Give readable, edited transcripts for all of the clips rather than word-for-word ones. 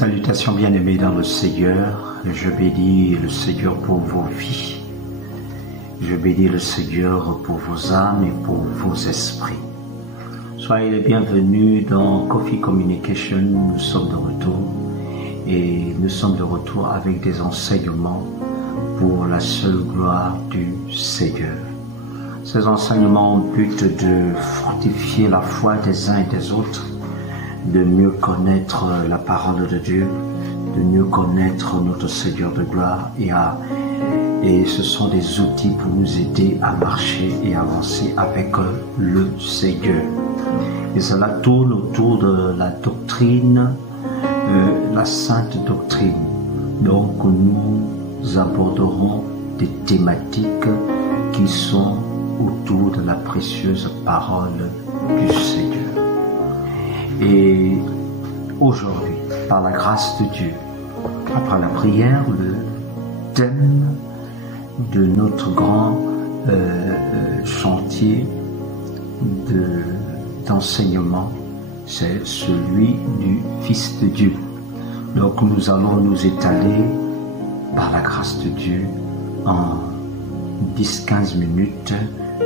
Salutations bien-aimés dans le Seigneur, je bénis le Seigneur pour vos vies, je bénis le Seigneur pour vos âmes et pour vos esprits. Soyez les bienvenus dans Coffee Communication, nous sommes de retour et nous sommes de retour avec des enseignements pour la seule gloire du Seigneur. Ces enseignements ont but de fortifier la foi des uns et des autres, de mieux connaître la parole de Dieu, de mieux connaître notre Seigneur de gloire et ce sont des outils pour nous aider à marcher et avancer avec le Seigneur. Et cela tourne autour de la doctrine, la sainte doctrine. Donc nous aborderons des thématiques qui sont autour de la précieuse parole du Seigneur. Et aujourd'hui, par la grâce de Dieu, après la prière, le thème de notre grand chantier d'enseignement, c'est celui du Fils de Dieu. Donc nous allons nous étaler par la grâce de Dieu en 10-15 minutes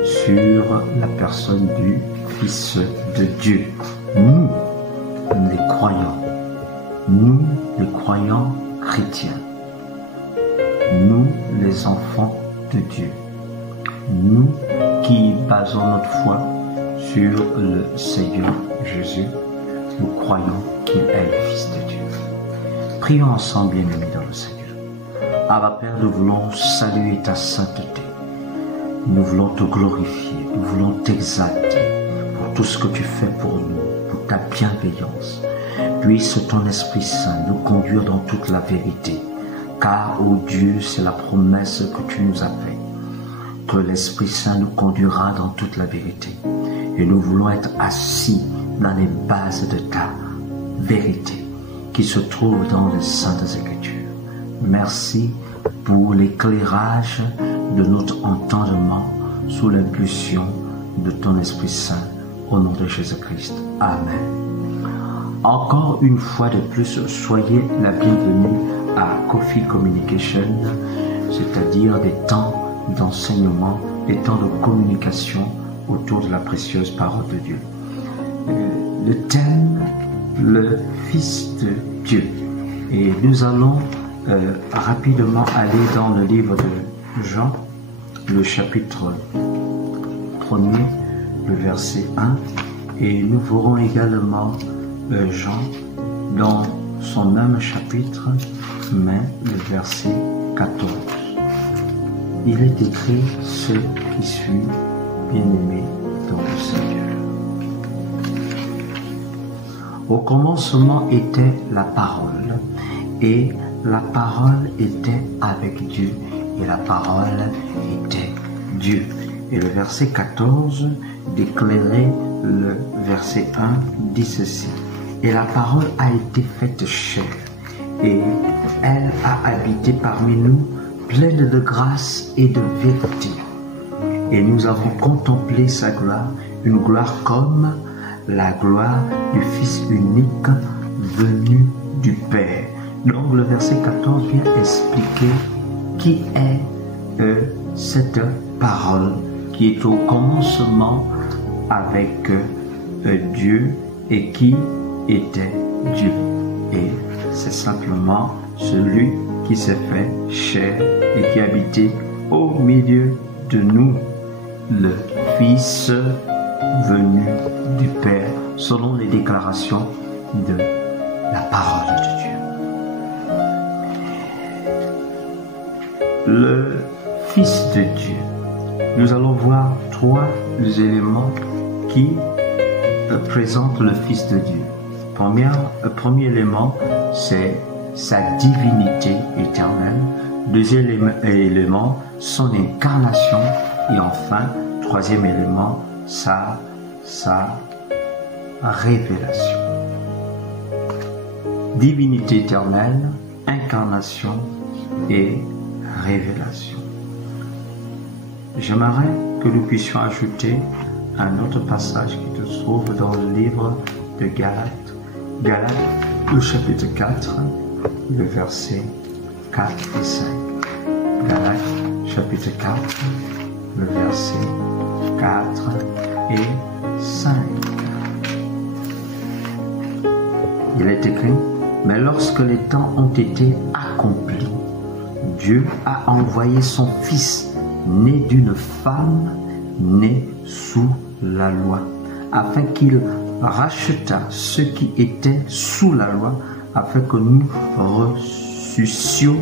sur la personne du Fils de Dieu. Nous, les croyants chrétiens, nous, les enfants de Dieu, nous qui basons notre foi sur le Seigneur Jésus, nous croyons qu'il est le Fils de Dieu. Prions ensemble, bien-aimés dans le Seigneur. Abba Père, nous voulons saluer ta sainteté, nous voulons te glorifier, nous voulons t'exalter pour tout ce que tu fais pour nous, pour ta bienveillance. Puisse ton Esprit Saint nous conduire dans toute la vérité, car, ô Dieu, c'est la promesse que tu nous as faite, que l'Esprit Saint nous conduira dans toute la vérité. Et nous voulons être assis dans les bases de ta vérité, qui se trouve dans les Saintes Écritures. Merci pour l'éclairage de notre entendement sous l'impulsion de ton Esprit Saint, au nom de Jésus-Christ. Amen. Encore une fois de plus, soyez la bienvenue à Coffee Communication, c'est-à-dire des temps d'enseignement, des temps de communication autour de la précieuse parole de Dieu. Le thème, le Fils de Dieu. Et nous allons rapidement aller dans le livre de Jean, le chapitre 1er, le verset 1, et nous verrons également Jean dans son même chapitre, mais le verset 14. Il est écrit ce qui suit, bien-aimés dans le Seigneur. Au commencement était la parole, et la parole était avec Dieu, et la parole était Dieu. Et le verset 14, d'éclairer le verset 1, dit ceci. Et la parole a été faite chair, et elle a habité parmi nous, pleine de grâce et de vérité. Et nous avons contemplé sa gloire, une gloire comme la gloire du Fils unique venu du Père. Donc le verset 14 vient expliquer qui est cette parole qui est au commencement avec Dieu et qui était Dieu. Et c'est simplement celui qui s'est fait chair et qui habitait au milieu de nous, le Fils venu du Père, selon les déclarations de la parole de Dieu. Le Fils de Dieu. Nous allons voir trois éléments qui présentent le Fils de Dieu. Premier élément, c'est sa divinité éternelle. Deuxième élément, son incarnation. Et enfin, troisième élément, sa révélation. Divinité éternelle, incarnation et révélation. J'aimerais que nous puissions ajouter un autre passage qui se trouve dans le livre de Galates, Galates, le chapitre 4, le verset 4 et 5. Galates, chapitre 4, le verset 4 et 5. Il est écrit, « Mais lorsque les temps ont été accomplis, Dieu a envoyé son Fils, né d'une femme, né sous la loi, afin qu'il rachetât ceux qui étaient sous la loi, afin que nous reçussions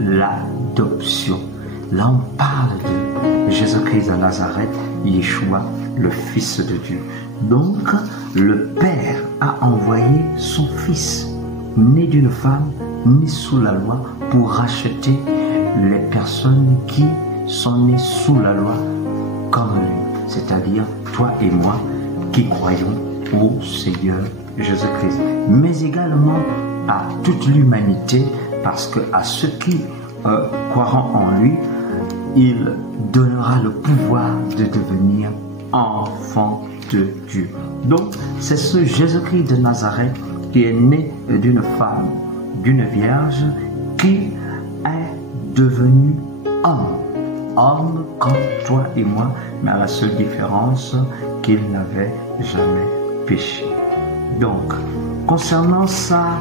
l'adoption. » Là, on parle de Jésus-Christ de Nazareth, Yeshua, le Fils de Dieu. Donc, le Père a envoyé son Fils, né d'une femme, né sous la loi, pour racheter les personnes qui sont nées sous la loi comme lui, c'est-à-dire toi et moi qui croyons au Seigneur Jésus-Christ, mais également à toute l'humanité, parce que à ceux qui croiront en lui, il donnera le pouvoir de devenir enfant de Dieu. Donc, c'est ce Jésus-Christ de Nazareth qui est né d'une femme, d'une vierge, qui est devenu homme. Homme comme toi et moi, mais à la seule différence qu'il n'avait jamais péché. Donc, concernant sa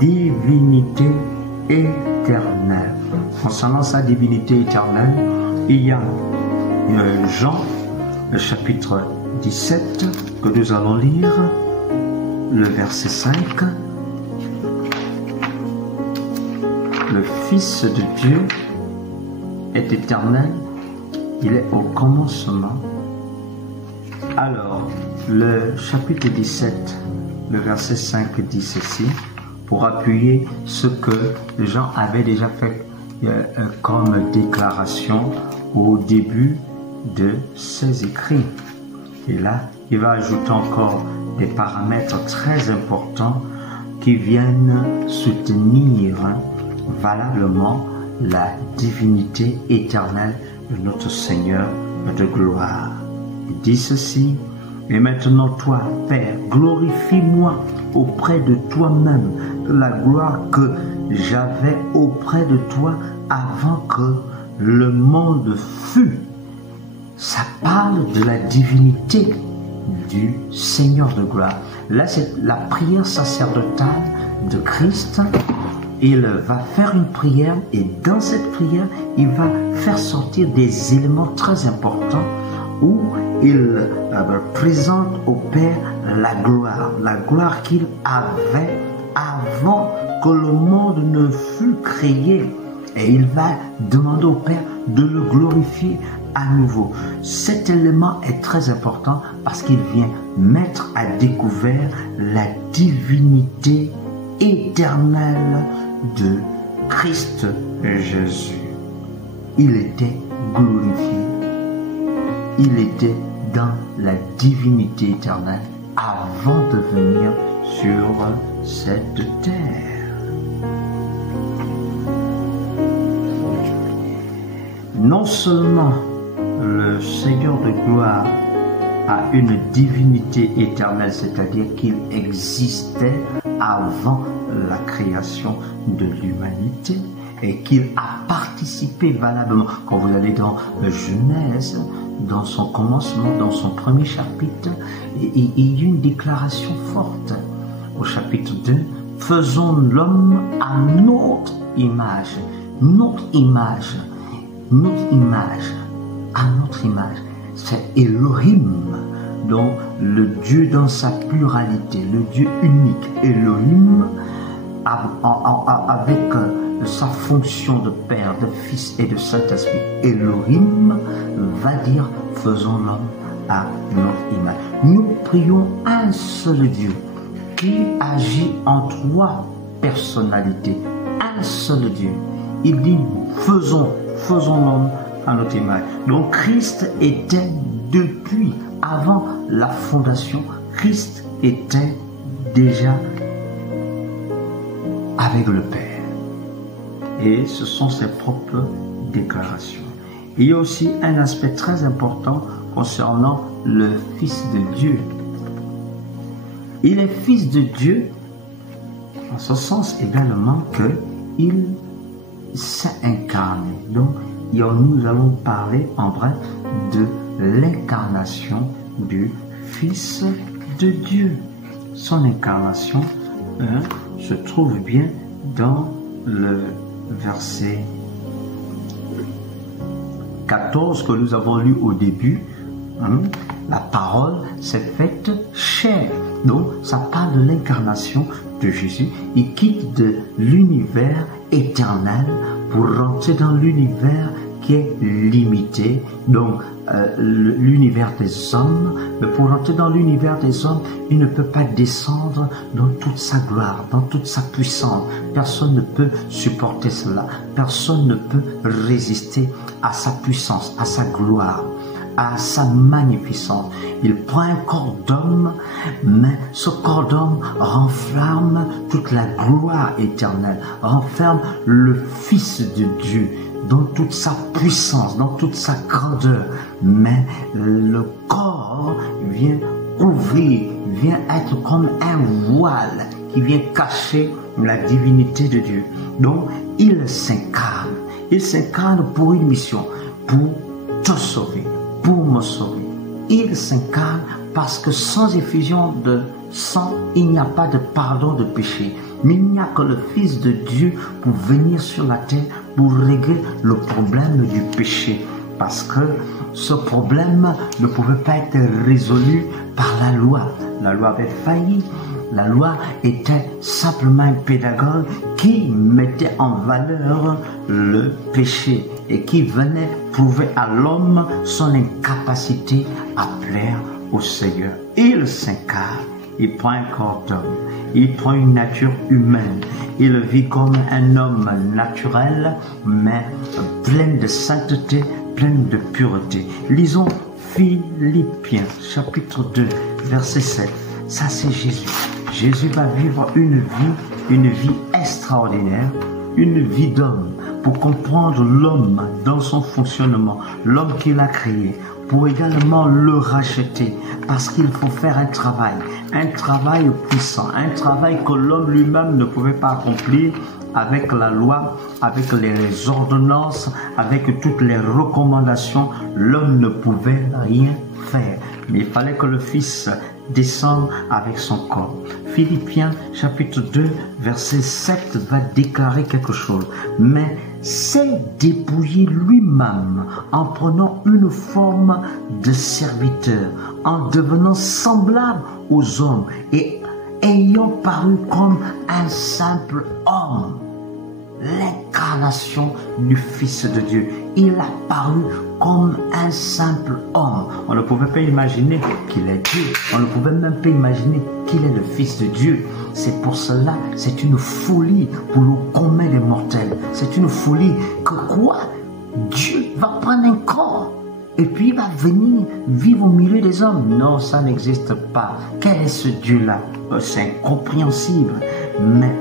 divinité éternelle, il y a Jean, le chapitre 17, que nous allons lire, le verset 5. Le Fils de Dieu est éternel, il est au commencement. Alors, le chapitre 17, le verset 5 dit ceci, pour appuyer ce que Jean avait déjà fait comme déclaration au début de ses écrits. Et là, il va ajouter encore des paramètres très importants qui viennent soutenir valablement la divinité éternelle de notre Seigneur de gloire. Il dit ceci, « Et maintenant toi, Père, glorifie-moi auprès de toi-même de la gloire que j'avais auprès de toi avant que le monde fût. » Ça parle de la divinité du Seigneur de gloire. Là, c'est la prière sacerdotale de Christ. Il va faire une prière et dans cette prière, il va faire sortir des éléments très importants où il présente au Père la gloire qu'il avait avant que le monde ne fût créé. Et il va demander au Père de le glorifier à nouveau. Cet élément est très important parce qu'il vient mettre à découvert la divinité éternelle de Christ Jésus. Il était glorifié. Il était dans la divinité éternelle avant de venir sur cette terre. Non seulement le Seigneur de gloire a une divinité éternelle, c'est-à-dire qu'il existait avant la création de l'humanité et qu'il a participé valablement. Quand vous allez dans Genèse, dans son commencement, dans son premier chapitre, il y a une déclaration forte. Au chapitre 2, faisons l'homme à notre image. Notre image, à notre image. C'est Elohim, donc le Dieu dans sa pluralité, le Dieu unique. Elohim, avec sa fonction de Père, de Fils et de Saint-Esprit. Elohim va dire, faisons l'homme à notre image. Nous prions un seul Dieu qui agit en trois personnalités. Un seul Dieu. Il dit, faisons l'homme à notre image. Donc Christ était depuis, avant la fondation, Christ était déjà avec le Père. Et ce sont ses propres déclarations. Il y a aussi un aspect très important concernant le Fils de Dieu. Il est Fils de Dieu en ce sens également qu'il s'est incarné. Donc, nous allons parler en bref de l'incarnation du Fils de Dieu. Son incarnation se trouve bien dans le verset 14 que nous avons lu au début. La parole s'est faite chair. Donc, ça parle de l'incarnation de Jésus. Il quitte de l'univers éternel pour rentrer dans l'univers qui est limité, donc l'univers des hommes. Mais pour rentrer dans l'univers des hommes, il ne peut pas descendre dans toute sa gloire, dans toute sa puissance. Personne ne peut supporter cela. Personne ne peut résister à sa puissance, à sa gloire, à sa magnificence. Il prend un corps d'homme, mais ce corps d'homme renferme toute la gloire éternelle, renferme le Fils de Dieu dans toute sa puissance, dans toute sa grandeur. Mais le corps vient couvrir, vient être comme un voile qui vient cacher la divinité de Dieu. Donc, il s'incarne. Il s'incarne pour une mission, pour te sauver, pour me sauver. Il s'incarne parce que sans effusion de sang, il n'y a pas de pardon de péché. Mais il n'y a que le Fils de Dieu pour venir sur la terre pour régler le problème du péché. Parce que ce problème ne pouvait pas être résolu par la loi. La loi avait failli. La loi était simplement un pédagogue qui mettait en valeur le péché et qui venait prouver à l'homme son incapacité à plaire au Seigneur. Il s'incarne, il prend un corps d'homme, il prend une nature humaine, il vit comme un homme naturel, mais plein de sainteté, plein de pureté. Lisons Philippiens, chapitre 2, verset 7. Ça, c'est Jésus. Jésus va vivre une vie extraordinaire, une vie d'homme, pour comprendre l'homme dans son fonctionnement, l'homme qu'il a créé, pour également le racheter, parce qu'il faut faire un travail puissant, un travail que l'homme lui-même ne pouvait pas accomplir avec la loi, avec les ordonnances, avec toutes les recommandations. L'homme ne pouvait rien faire, mais il fallait que le Fils descende avec son corps. Philippiens chapitre 2 verset 7 va déclarer quelque chose. Mais s'est dépouillé lui-même en prenant une forme de serviteur, en devenant semblable aux hommes et ayant paru comme un simple homme. L'incarnation du Fils de Dieu. Il a paru comme un simple homme. On ne pouvait pas imaginer qu'il est Dieu. On ne pouvait même pas imaginer qu'il est le Fils de Dieu. C'est pour cela, c'est une folie pour le commun des mortels. C'est une folie que quoi? Dieu va prendre un corps et puis il va venir vivre au milieu des hommes. Non, ça n'existe pas. Quel est ce Dieu-là? C'est incompréhensible. Mais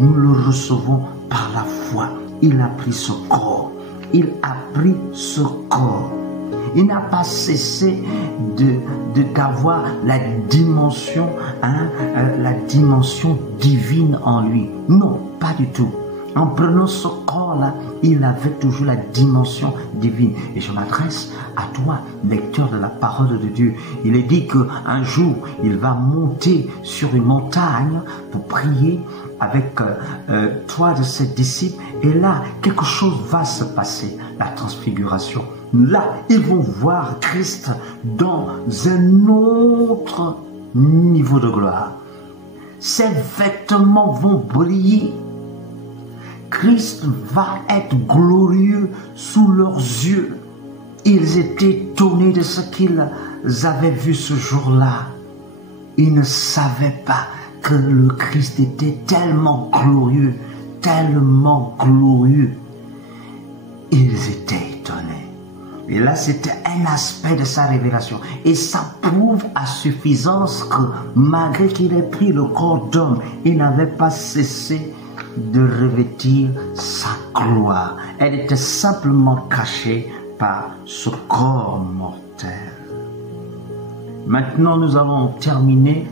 nous le recevons par la foi. Il a pris ce corps. Il a pris ce corps. Il n'a pas cessé d'avoir la dimension divine en lui. Non, pas du tout. En prenant ce corps-là, il avait toujours la dimension divine. Et je m'adresse à toi, lecteur de la parole de Dieu. Il est dit qu'un jour, il va monter sur une montagne pour prier avec trois de ses disciples. Et là, quelque chose va se passer, la transfiguration. Là, ils vont voir Christ dans un autre niveau de gloire. Ses vêtements vont briller. Christ va être glorieux sous leurs yeux. Ils étaient étonnés de ce qu'ils avaient vu ce jour-là. Ils ne savaient pas que le Christ était tellement glorieux, tellement glorieux. Ils étaient étonnés. Et là, c'était un aspect de sa révélation. Et ça prouve à suffisance que malgré qu'il ait pris le corps d'homme, il n'avait pas cessé de revêtir sa gloire. Elle était simplement cachée par ce corps mortel. Maintenant, nous allons terminer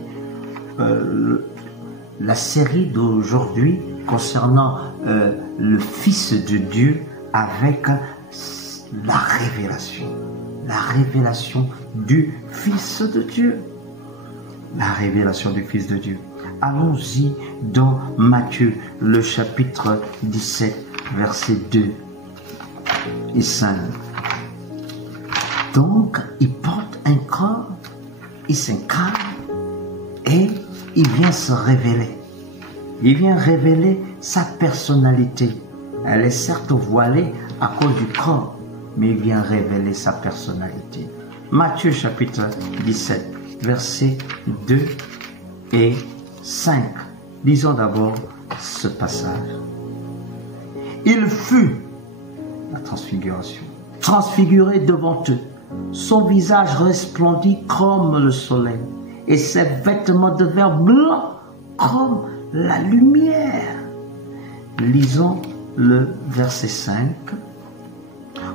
la série d'aujourd'hui concernant le Fils de Dieu avec la révélation du Fils de Dieu. La révélation du Fils de Dieu. Allons-y dans Matthieu, le chapitre 17, versets 2 et 5. Donc, il porte un corps, il s'incarne et il vient se révéler. Il vient révéler sa personnalité. Elle est certes voilée à cause du corps, mais il vient révéler sa personnalité. Matthieu chapitre 17, versets 2 et 5. Lisons d'abord ce passage. Il fut, la transfiguration, transfiguré devant eux. Son visage resplendit comme le soleil et ses vêtements devinrent blancs comme la lumière. Lisons le verset 5.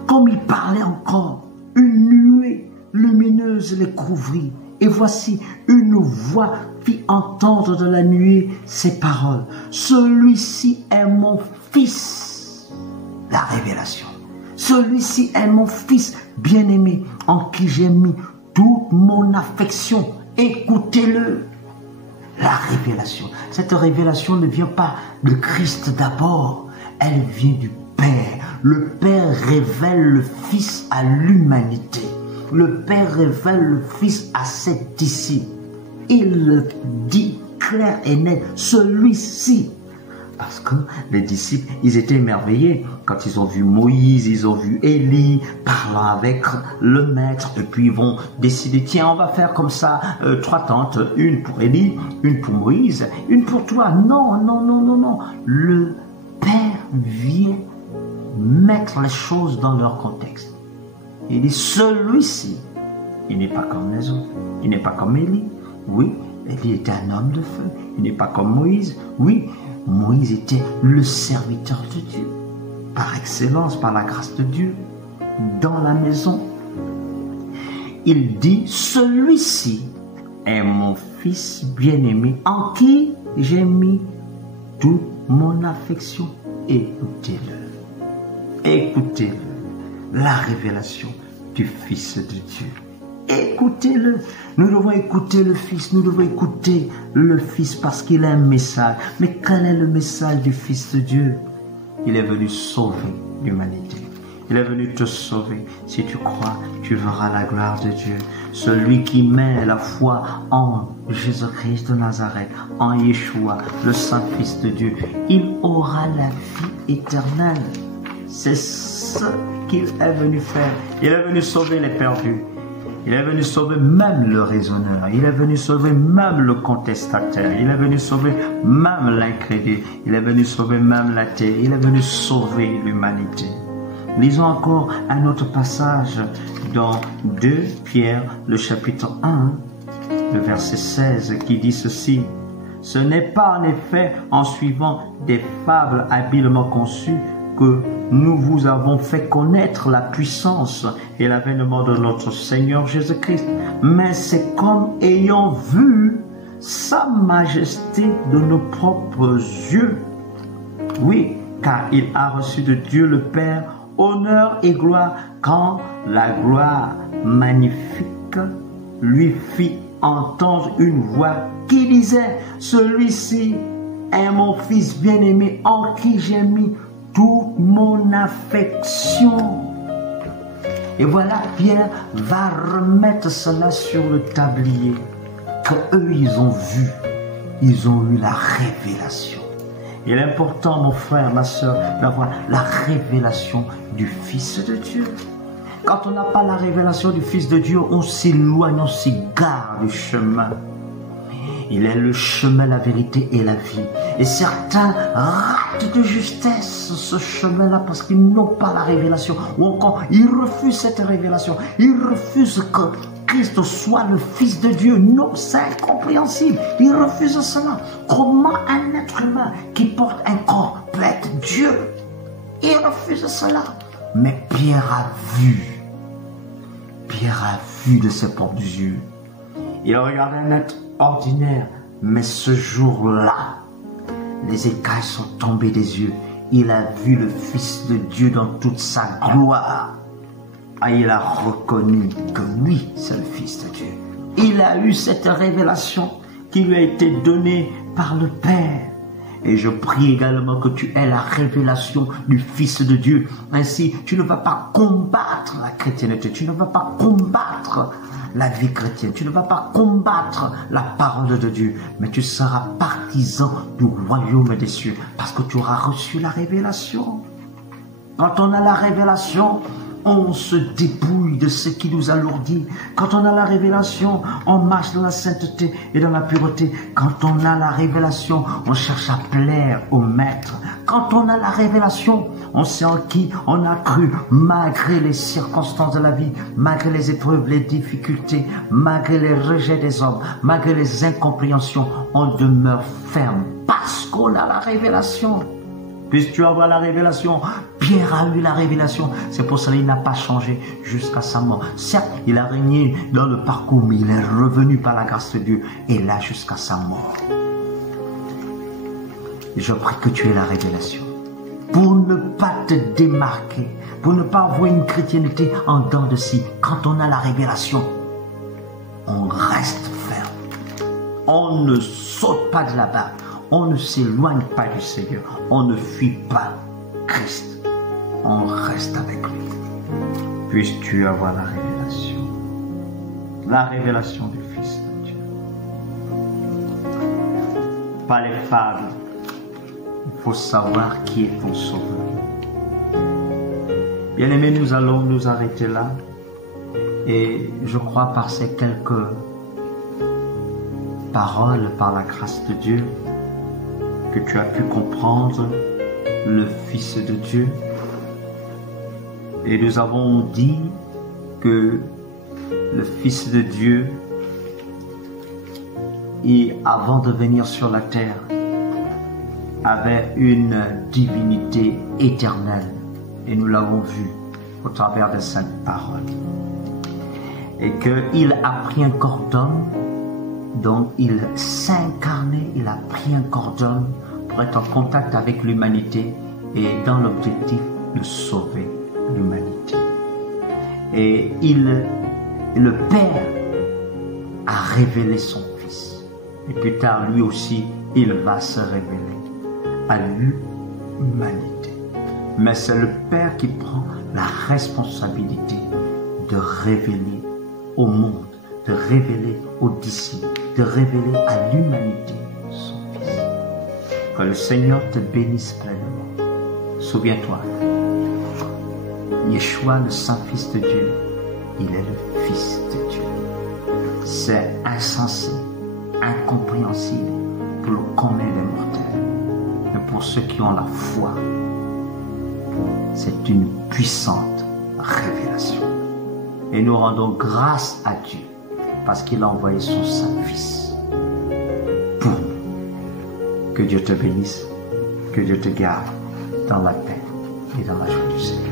Comme il parlait encore, une nuée lumineuse les couvrit. Et voici, une voix fit entendre de la nuée ces paroles. Celui-ci est mon fils. La révélation. Celui-ci est mon fils bien-aimé, en qui j'ai mis toute mon affection. Écoutez-le. La révélation. Cette révélation ne vient pas de Christ d'abord. Elle vient du Père. Le Père révèle le Fils à l'humanité. Le Père révèle le Fils à ses disciples. Il le dit clair et net, celui-ci. Parce que les disciples, ils étaient émerveillés quand ils ont vu Moïse, ils ont vu Élie parlant avec le maître. Et puis ils vont décider, tiens, on va faire comme ça, 3 tentes, une pour Élie, une pour Moïse, une pour toi. Non, non, non, non, non. Le Père vient mettre les choses dans leur contexte. Il dit, celui-ci, il n'est pas comme les autres. Il n'est pas comme Élie. Oui, Élie était un homme de feu. Il n'est pas comme Moïse. Oui, Moïse était le serviteur de Dieu. Par excellence, par la grâce de Dieu, dans la maison. Il dit, celui-ci est mon fils bien-aimé, en qui j'ai mis toute mon affection. Écoutez-le. Écoutez-le. La révélation du Fils de Dieu. Écoutez-le. Nous devons écouter le Fils. Nous devons écouter le Fils parce qu'il a un message. Mais quel est le message du Fils de Dieu? Il est venu sauver l'humanité. Il est venu te sauver. Si tu crois, tu verras la gloire de Dieu. Celui qui met la foi en Jésus-Christ de Nazareth, en Yeshua, le Saint-Fils de Dieu, il aura la vie éternelle. C'est ce qu'il est venu faire. Il est venu sauver les perdus. Il est venu sauver même le raisonneur. Il est venu sauver même le contestataire. Il est venu sauver même l'incrédule. Il est venu sauver même l'athée. Il est venu sauver l'humanité. Lisons encore un autre passage dans 2 Pierre, le chapitre 1, le verset 16, qui dit ceci. Ce n'est pas en effet en suivant des fables habilement conçues que nous vous avons fait connaître la puissance et l'avènement de notre Seigneur Jésus-Christ, mais c'est comme ayant vu sa majesté de nos propres yeux. Oui, car il a reçu de Dieu le Père honneur et gloire quand la gloire magnifique lui fit entendre une voix qui disait, celui-ci est mon fils bien-aimé en qui j'ai mis toute mon affection. Et voilà, Pierre va remettre cela sur le tablier que eux ils ont vu, ils ont eu la révélation. Il est important, mon frère, ma soeur, d'avoir la révélation du Fils de Dieu. Quand on n'a pas la révélation du Fils de Dieu, on s'éloigne, on s'égare du chemin. Il est le chemin, la vérité et la vie. Et certains ratent de justesse ce chemin-là parce qu'ils n'ont pas la révélation. Ou encore, ils refusent cette révélation. Ils refusent que Christ soit le Fils de Dieu. Non, c'est incompréhensible. Ils refusent cela. Comment un être humain qui porte un corps peut être Dieu? Ils refusent cela. Mais Pierre a vu. Pierre a vu de ses propres yeux. Il a regardé un être ordinaire, Mais ce jour-là, les écailles sont tombées des yeux. Il a vu le Fils de Dieu dans toute sa gloire. Et il a reconnu que oui, c'est le Fils de Dieu. Il a eu cette révélation qui lui a été donnée par le Père. Et je prie également que tu aies la révélation du Fils de Dieu. Ainsi, tu ne vas pas combattre la chrétienté, tu ne vas pas combattre la vie chrétienne, tu ne vas pas combattre la parole de Dieu, mais tu seras partisan du royaume des cieux parce que tu auras reçu la révélation. Quand on a la révélation, on se dépouille de ce qui nous alourdit. Quand on a la révélation, on marche dans la sainteté et dans la pureté. Quand on a la révélation, on cherche à plaire au Maître. Quand on a la révélation, on sait en qui on a cru, malgré les circonstances de la vie, malgré les épreuves, les difficultés, malgré les rejets des hommes, malgré les incompréhensions, on demeure ferme parce qu'on a la révélation. Puisses-tu avoir la révélation? Pierre a eu la révélation. C'est pour cela qu'il n'a pas changé jusqu'à sa mort. Certes, il a régné dans le parcours, mais il est revenu par la grâce de Dieu. Et là, jusqu'à sa mort. Je prie que tu aies la révélation. Pour ne pas te démarquer. Pour ne pas avoir une chrétienté en dents de scie. Quand on a la révélation, on reste ferme. On ne saute pas de la barre. On ne s'éloigne pas du Seigneur. On ne fuit pas Christ. On reste avec lui. Puisses-tu avoir la révélation. La révélation du Fils de Dieu. Pas les fables. Il faut savoir qui est ton sauveur. Bien-aimés, nous allons nous arrêter là. Et je crois par ces quelques paroles, par la grâce de Dieu, que tu as pu comprendre le Fils de Dieu. Et nous avons dit que le Fils de Dieu, et avant de venir sur la terre, avait une divinité éternelle. Et nous l'avons vu au travers de saintes paroles. Et qu'il a pris un corps d'homme, donc il s'incarnait, il a pris un corps d'homme pour être en contact avec l'humanité et dans l'objectif de sauver l'humanité. Et le Père a révélé son Fils. Et plus tard, lui aussi, il va se révéler à l'humanité. Mais c'est le Père qui prend la responsabilité de révéler au monde, de révéler aux disciples, de révéler à l'humanité son Fils. Que le Seigneur te bénisse pleinement. Souviens-toi, Yeshua, le Saint-Fils de Dieu, il est le Fils de Dieu. C'est insensé, incompréhensible pour le commun des mortels. Mais pour ceux qui ont la foi, c'est une puissante révélation. Et nous rendons grâce à Dieu parce qu'il a envoyé son Saint-Fils pour nous. Que Dieu te bénisse, que Dieu te garde dans la paix et dans la joie du Seigneur.